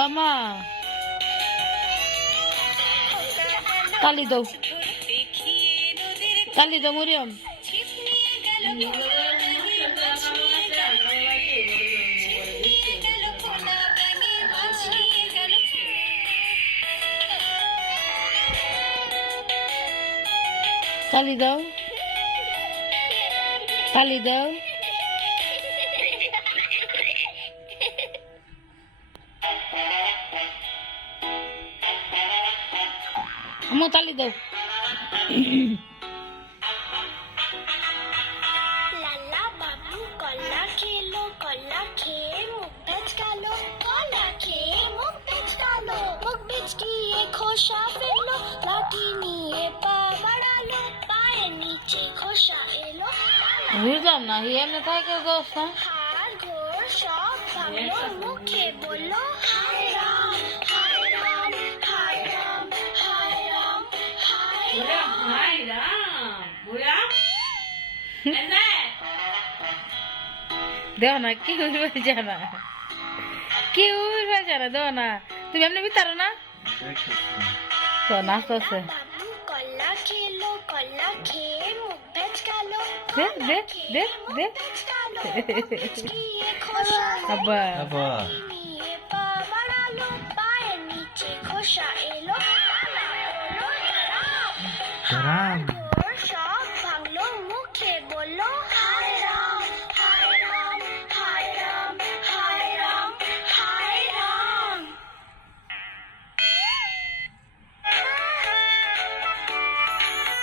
আমা। কালি নদীর কালি দৌ মরিয়ম। কালি দাও কালি দাও আমু তালি দাও লালা বাবু কলা খেলো, কলা খেয়ে মুখ ভেজকালো, কলা খেয়ে মুখ ভেজকালো, মুখ ভেজকিয়ে খোসা বুঝলাম না এমনি থাকে দোস্ত মুখে বলল হায় হায় হায় হায় হায় দেও না কি উঠবে জানা। কি উঠবে জানা দেও না। তুমি এমনি ভিতরো না? তো নাচতে আছে বাবু কলা খেলো কলা খেয়ে মুখ ভেজকালো দে দে দে দে ভেজকিয়ে খোসা আব্বা আবার নিয়ে পা বাড়ালো পায়ের নিচে খোসা এলো লালা বলল দাঁড়াও দাঁড়াও।